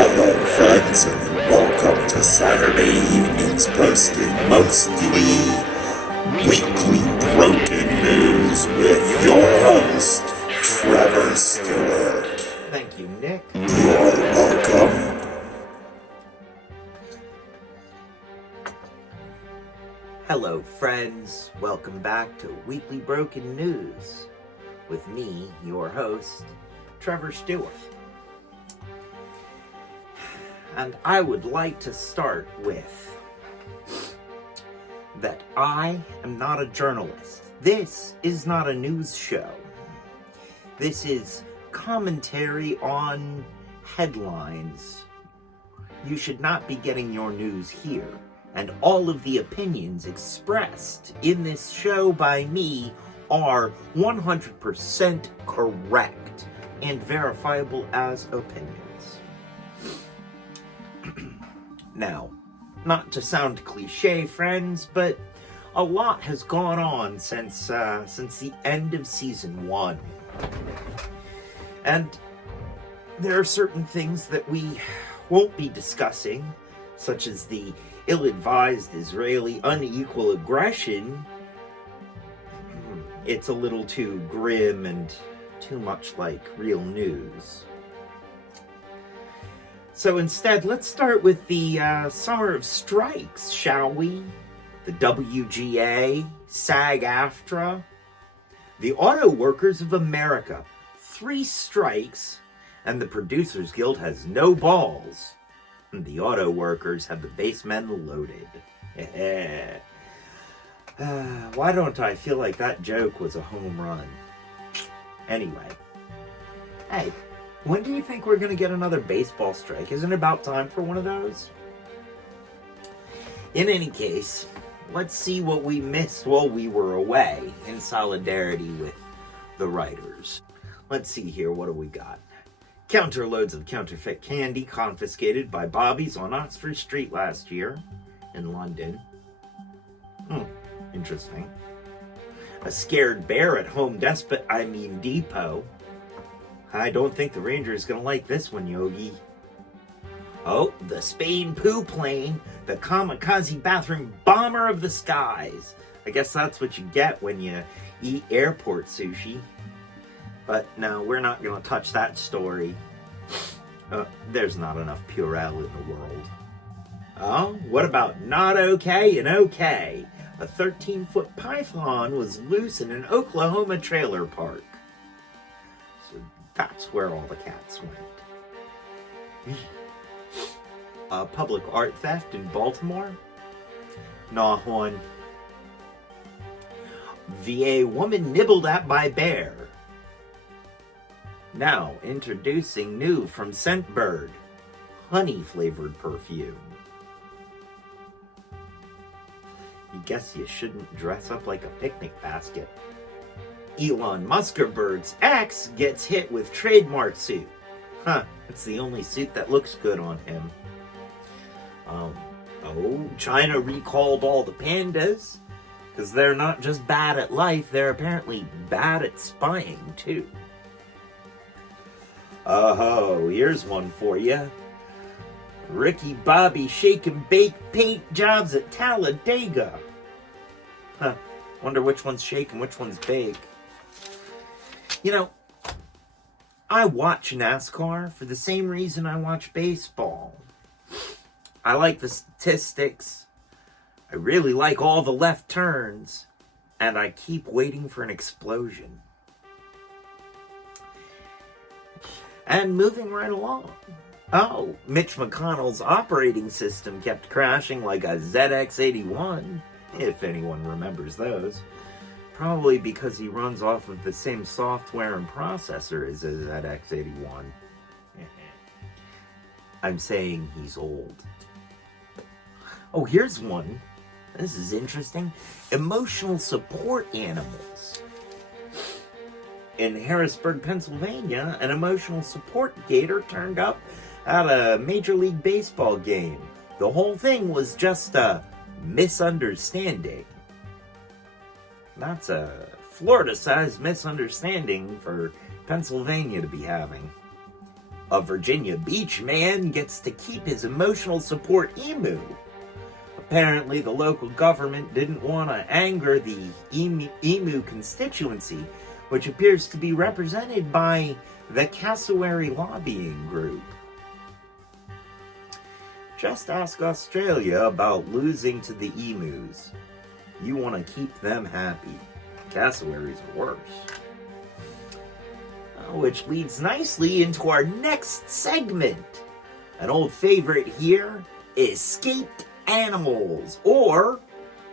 Hello friends and welcome to Saturday evening's posting mostly weekly broken news with your host, Trevor Stewart. Thank you, Nick. You're welcome. Hello friends, welcome back to Weekly Broken News with me, your host, Trevor Stewart. And I would like to start with that I am not a journalist. This is not a news show. This is commentary on headlines. You should not be getting your news here. And all of the opinions expressed in this show by me are 100% correct and verifiable as opinions. Now, not to sound cliche, friends, but a lot has gone on since the end of season 1. And there are certain things that we won't be discussing, such as the ill-advised Israeli unequal aggression. It's a little too grim and too much like real news. So instead, let's start with the summer of strikes, shall we? The WGA, SAG-AFTRA, the Auto Workers of America. 3 strikes, and the Producers Guild has no balls. And the auto workers have the basemen loaded. Why don't I feel like that joke was a home run? Anyway. Hey. When do you think we're going to get another baseball strike? Isn't it about time for one of those? In any case, let's see what we missed while we were away in solidarity with the writers. Let's see here, what do we got? Counterloads of counterfeit candy confiscated by Bobbies on Oxford Street last year in London. Interesting. A scared bear at Home Depot. I don't think the Ranger is going to like this one, Yogi. Oh, the Spain poo plane, the kamikaze bathroom bomber of the skies. I guess that's what you get when you eat airport sushi. But no, we're not going to touch that story. There's not enough Purell in the world. Oh, what about not okay and okay? A 13-foot python was loose in an Oklahoma trailer park. That's where all the cats went. Public art theft in Baltimore? Nah, one. VA woman nibbled at by bear. Now, introducing new from Scentbird. Honey-flavored perfume. You guess you shouldn't dress up like a picnic basket. Elon Muskerberg's ex gets hit with trademark suit. It's the only suit that looks good on him. China recalled all the pandas, because they're not just bad at life, they're apparently bad at spying, too. Oh, here's one for you. Ricky Bobby shake and bake paint jobs at Talladega. Wonder which one's shake and which one's bake. You know, I watch NASCAR for the same reason I watch baseball. I like the statistics. I really like all the left turns. And I keep waiting for an explosion. And moving right along. Oh, Mitch McConnell's operating system kept crashing like a ZX81, if anyone remembers those. Probably because he runs off of the same software and processor as a ZX81. I'm saying he's old. Oh, here's one This is interesting. Emotional support animals. In Harrisburg, Pennsylvania, an emotional support gator turned up at a Major League Baseball game. The whole thing was just a misunderstanding. That's a Florida-sized misunderstanding for Pennsylvania to be having. A Virginia Beach man gets to keep his emotional support emu. Apparently, the local government didn't want to anger the emu constituency, which appears to be represented by the Cassowary Lobbying Group. Just ask Australia about losing to the emus. You want to keep them happy. Cassowaries are worse. Which leads nicely into our next segment. An old favorite here, escaped animals, or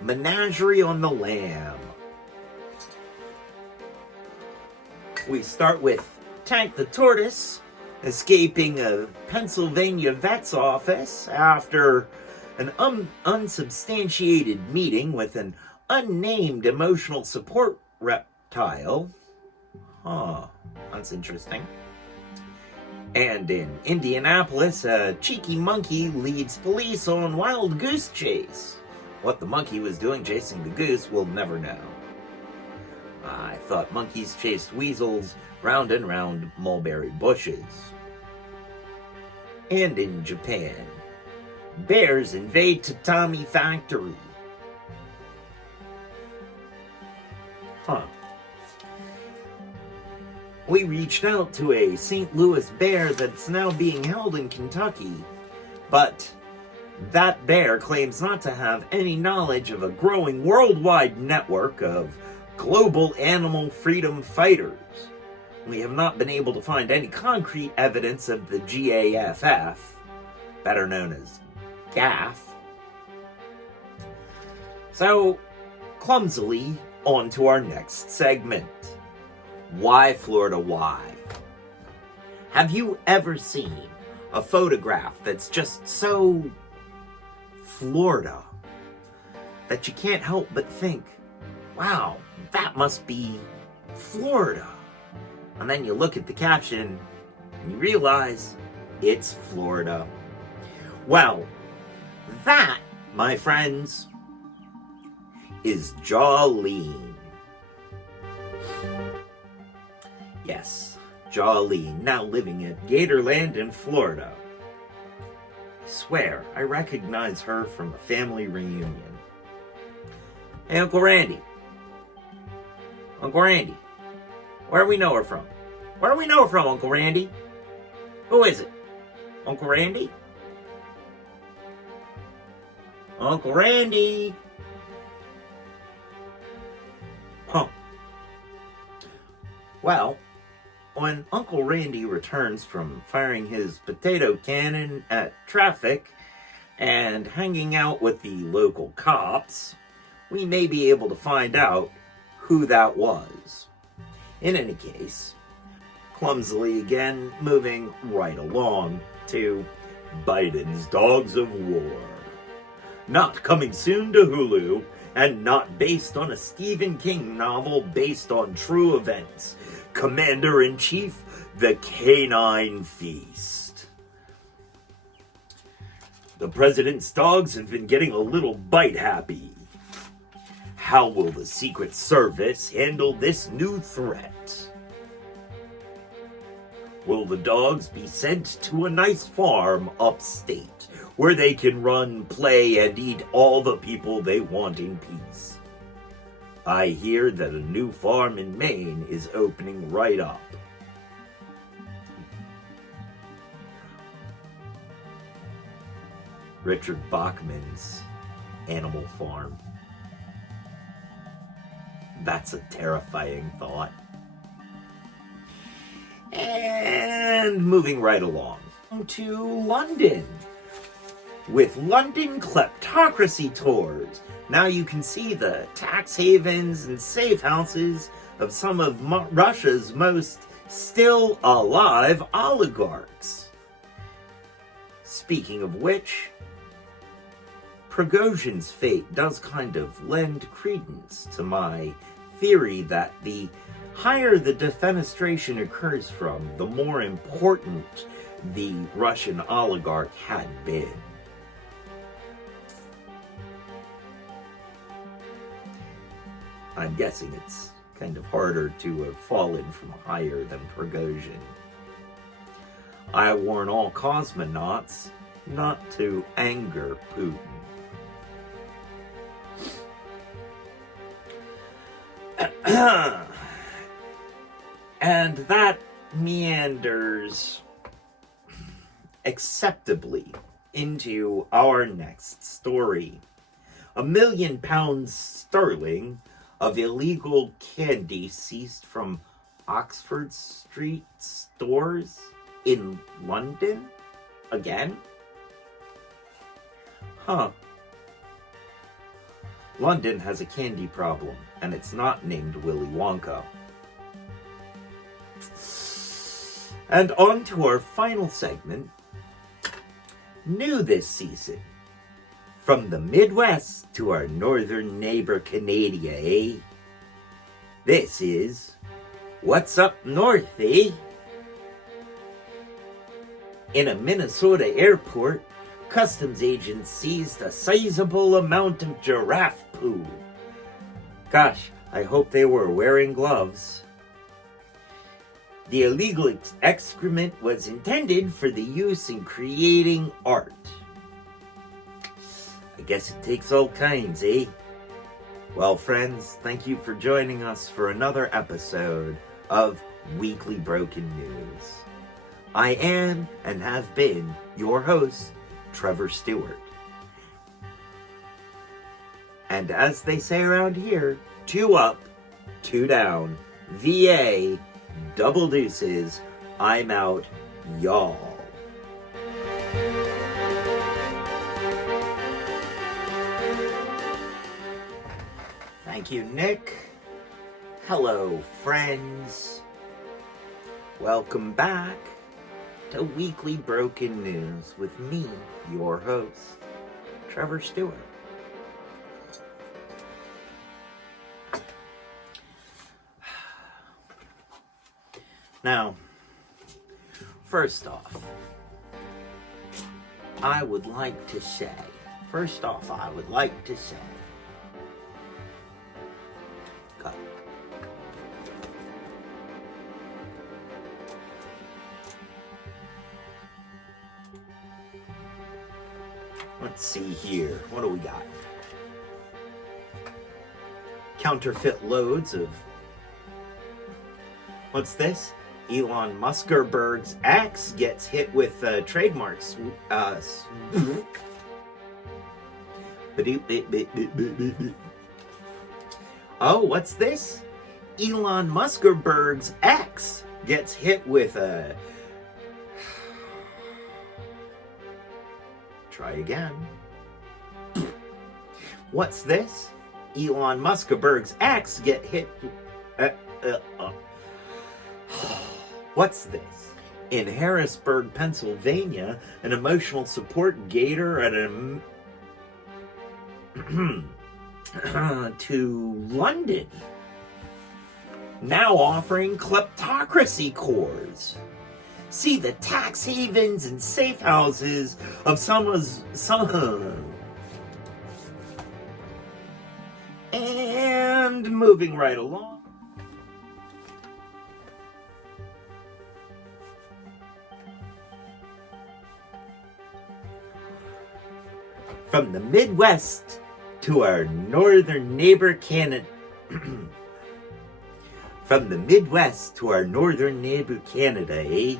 menagerie on the lam. We start with Tank the Tortoise, escaping a Pennsylvania vet's office after an unsubstantiated meeting with an unnamed emotional support reptile. That's interesting. And in Indianapolis, a cheeky monkey leads police on wild goose chase. What the monkey was doing chasing the goose, we'll never know. I thought monkeys chased weasels round and round mulberry bushes. And in Japan, bears invade tatami factory. We reached out to a St. Louis bear that's now being held in Kentucky, but that bear claims not to have any knowledge of a growing worldwide network of global animal freedom fighters. We have not been able to find any concrete evidence of the GAFF, better known as GAF. So, clumsily, on to our next segment. Why Florida, why? Have you ever seen a photograph that's just so Florida that you can't help but think, wow, that must be Florida? And then you look at the caption and you realize it's Florida. Well, that, my friends, is Jolene. Yes, Jolene, now living at Gatorland in Florida. I swear, I recognize her from a family reunion. Hey, Uncle Randy. Uncle Randy. Where do we know her from? Where do we know her from, Uncle Randy? Who is it? Uncle Randy? Uncle Randy! Huh. Well, when Uncle Randy returns from firing his potato cannon at traffic and hanging out with the local cops, we may be able to find out who that was. In any case, clumsily again, moving right along to Biden's Dogs of War. Not coming soon to Hulu, and not based on a Stephen King novel based on true events. Commander-in-Chief, The Canine Feast. The president's dogs have been getting a little bite happy. How will the Secret Service handle this new threat? Will the dogs be sent to a nice farm upstate where they can run, play, and eat all the people they want in peace? I hear that a new farm in Maine is opening right up. Richard Bachman's Animal Farm. That's a terrifying thought. And moving right along to London with London Kleptocracy Tours. Now you can see the tax havens and safe houses of some of Russia's most still alive oligarchs. Speaking of which, Prigozhin's fate does kind of lend credence to my theory that the higher the defenestration occurs from, the more important the Russian oligarch had been. I'm guessing it's kind of harder to have fallen from higher than Prigozhin. I warn all cosmonauts not to anger Putin. And that meanders acceptably into our next story. £1 million sterling of illegal candy seized from Oxford Street stores in London? Again? Huh. London has a candy problem, and it's not named Willy Wonka. And on to our final segment. New this season. From the Midwest to our northern neighbor Canada, eh? This is What's Up North, eh? In a Minnesota airport, customs agents seized a sizable amount of giraffe poo. Gosh, I hope they were wearing gloves. The illegal excrement was intended for the use in creating art. I guess it takes all kinds, eh? Well, friends, thank you for joining us for another episode of Weekly Broken News. I am and have been your host, Trevor Stewart. And as they say around here, 2 up, 2 down, VA, double deuces, I'm out, y'all. Thank you, Nick. Hello, friends. Welcome back to Weekly Broken News with me, your host, Trevor Stewart. Now, first off, I would like to say, cut. Let's see here. What do we got? Counterfeit loads of... What's this? Elon Muskerberg's ex gets hit with trademarks. Oh, what's this? Elon Muskerberg's ex gets hit with a... Try again. What's this? Elon Muskerberg's ex get hit... What's this? In Harrisburg, Pennsylvania, an emotional support gator at to London, now offering kleptocracy cores. See the tax havens and safe houses of some. And moving right along. From the Midwest to our northern neighbor Canada. From the Midwest to our northern neighbor Canada, eh?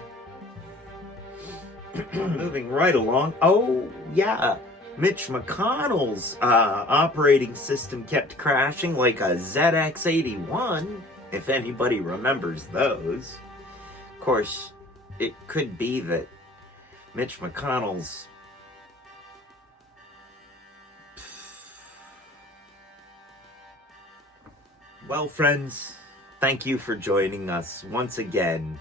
Moving right along. Oh, yeah. Mitch McConnell's operating system kept crashing like a ZX81, if anybody remembers those. Of course, it could be that Mitch McConnell's Well, friends, thank you for joining us once again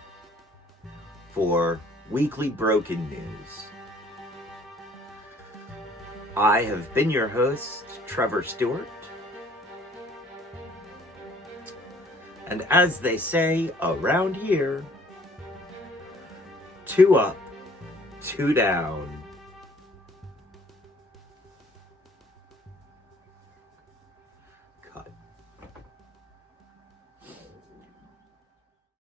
for Weekly Broken News. I have been your host, Trevor Stewart. And as they say around here, 2 up, 2 down.